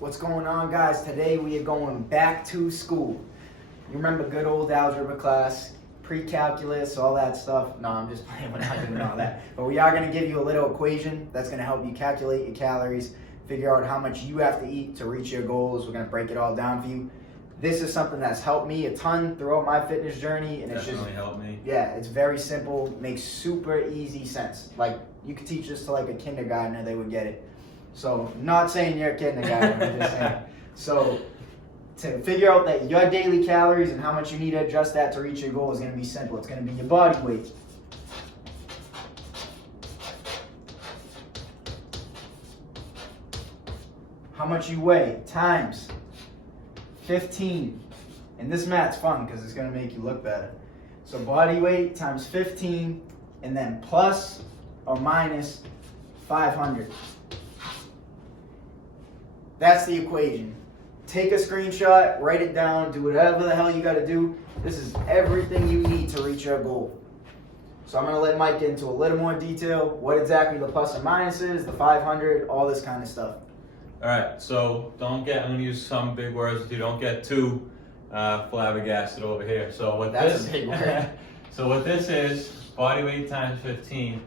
What's going on, guys? Today we are going back to school. You remember good old algebra class, pre-calculus, all that stuff? No, I'm just playing. We're not doing all that. But we are going to give you a little equation that's going to help you calculate your calories, figure out how much you have to eat to reach your goals. We're going to break it all down for you. This is something that's helped me a ton throughout my fitness journey, and Definitely helped me. Yeah, it's very simple, makes super easy sense. Like, you could teach this to like a kindergartner, they would get it. So, not saying you're a kindergartner, I'm just saying. So, to figure out that your daily calories and how much you need to adjust that to reach your goal is going to be simple. It's going to be your body weight. How much you weigh times 15. And this math's fun because it's going to make you look better. So body weight times 15 and then plus or minus 500. That's the equation. Take a screenshot, write it down, do whatever the hell you got to do. This is everything you need to reach your goal. So I'm going to let Mike get into a little more detail, what exactly the plus and minus is, the 500, all this kind of stuff. All right, so I'm going to use some big words with you. Don't get too flabbergasted over here. So what That's a big word. So what this is, body weight times 15,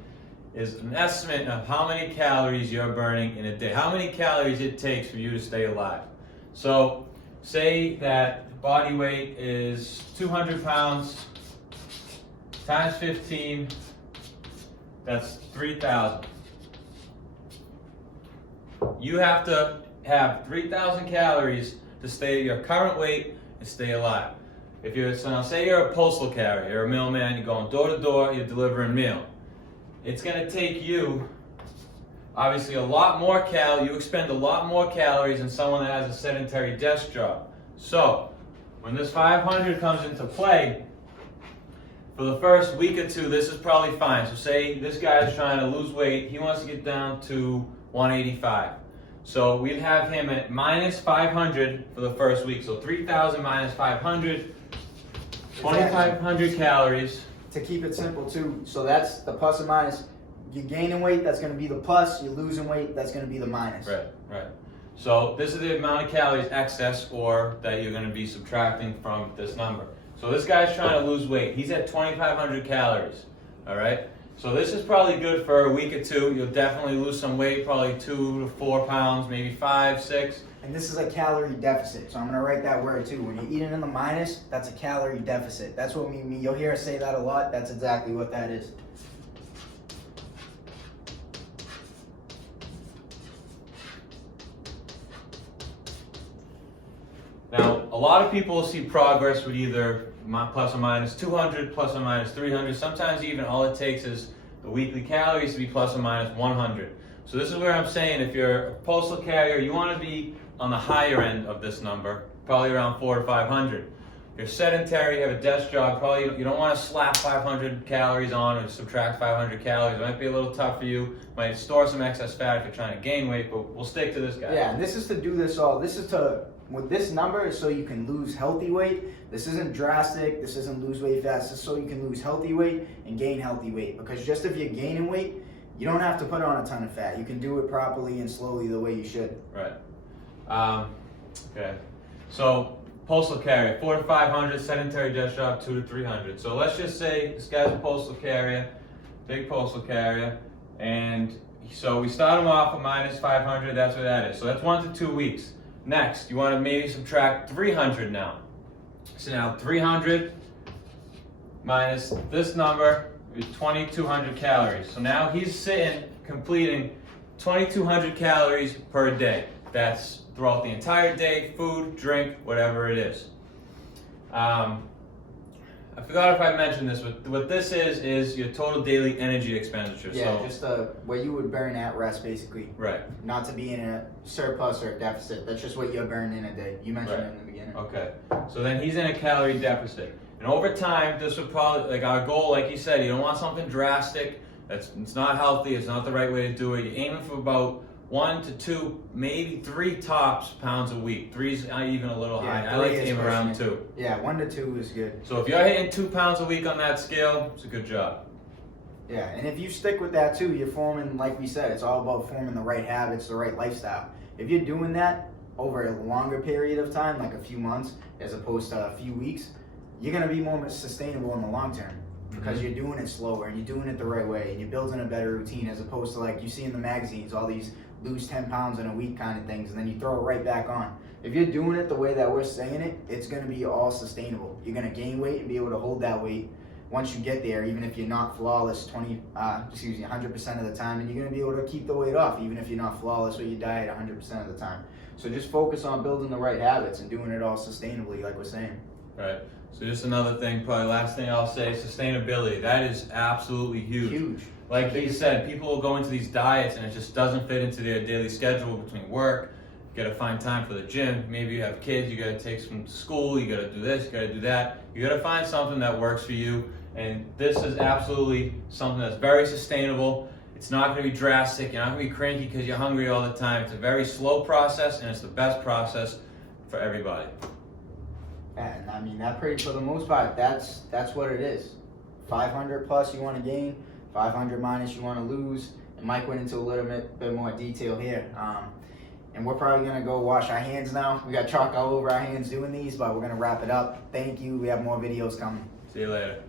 is an estimate of how many calories you're burning in a day. How many calories it takes for you to stay alive. So say that body weight is 200 pounds times 15, that's 3,000. You have to have 3,000 calories to stay at your current weight and stay alive. If you're, so now say you're a postal carrier, you're a mailman, you're going door to door, you're delivering mail. It's going to take you obviously a lot more you expend a lot more calories than someone that has a sedentary desk job. So when this 500 comes into play, for the first week or two, this is probably fine. So say this guy's trying to lose weight, he wants to get down to 185. So we'd have him at minus 500 for the first week. So 3,000 minus 500, 2,500 calories. To keep it simple too, so that's the plus and minus. You're gaining weight, that's going to be the plus. You're losing weight, that's going to be the minus. Right. So this is the amount of calories excess or that you're going to be subtracting from this number. So this guy's trying to lose weight. He's at 2,500 calories. All right. So this is probably good for a week or two. You'll definitely lose some weight, probably 2 to 4 pounds, maybe 5, 6. And this is a calorie deficit. So I'm going to write that word too. When you're eating in the minus, that's a calorie deficit. That's what we mean. You'll hear us say that a lot. That's exactly what that is. Now, a lot of people see progress with either plus or minus 200, plus or minus 300. Sometimes even all it takes is the weekly calories to be plus or minus 100. So this is where I'm saying if you're a postal carrier, you want to be on the higher end of this number, probably around 400 to 500. If you're sedentary, you have a desk job, probably you don't want to slap 500 calories on or subtract 500 calories. It might be a little tough for you. Might store some excess fat if you're trying to gain weight, but we'll stick to this guy. Yeah, and this is to do this all. This is to, with this number, is so you can lose healthy weight. This isn't drastic. This isn't lose weight fast. This is so you can lose healthy weight and gain healthy weight. Because just if you're gaining weight, you don't have to put on a ton of fat. You can do it properly and slowly the way you should. Right. Okay. So postal carrier, 400 to 500, sedentary desk job, 200 to 300. So let's just say this guy's a postal carrier, big postal carrier, and so we start him off at minus 500. That's what that is. So that's 1 to 2 weeks. Next, you want to maybe subtract 300 now. So now 300 minus this number is 2,200 calories. So now he's completing 2,200 calories per day. That's throughout the entire day, food, drink, whatever it is. I forgot if I mentioned this, but what this is your total daily energy expenditure. Yeah, so, just what you would burn at rest, basically. Right. Not to be in a surplus or a deficit. That's just what you're burning in a day. You mentioned Right. it in the beginning. Okay. So then he's in a calorie deficit. And over time, this would probably, like our goal, like you said, you don't want something drastic. It's not healthy. It's not the right way to do it. You're aiming for about 1 to 2, maybe 3 tops pounds a week. 3's even a little high. I like to aim around 2. Yeah, 1 to 2 is good. So if you're hitting 2 pounds a week on that scale, it's a good job. Yeah, and if you stick with that too, you're forming, like we said, it's all about forming the right habits, the right lifestyle. If you're doing that, over a longer period of time, like a few months, as opposed to a few weeks, you're gonna be more sustainable in the long term because you're doing it slower and you're doing it the right way and you're building a better routine, as opposed to like you see in the magazines, all these lose 10 pounds in a week kind of things, and then you throw it right back on. If you're doing it the way that we're saying it, it's gonna be all sustainable. You're gonna gain weight and be able to hold that weight once you get there, even if you're not flawless 100% of the time, and you're gonna be able to keep the weight off, even if you're not flawless with your diet 100% of the time. So just focus on building the right habits and doing it all sustainably, like we're saying. Right. So just another thing, probably last thing I'll say, sustainability. That is absolutely huge. Huge. Like you said, people will go into these diets and it just doesn't fit into their daily schedule between work. You gotta find time for the gym. Maybe you have kids, you gotta take them to school, you gotta do this, you gotta do that. You gotta find something that works for you. And this is absolutely something that's very sustainable. It's not gonna be drastic. You're not gonna be cranky because you're hungry all the time. It's a very slow process and it's the best process for everybody. And I mean, that pretty, for the most part, that's what it is. 500 plus you want to gain, 500 minus you want to lose. And Mike went into a little bit more detail here. And we're probably going to go wash our hands now. We got chalk all over our hands doing these, but we're going to wrap it up. Thank you. We have more videos coming. See you later.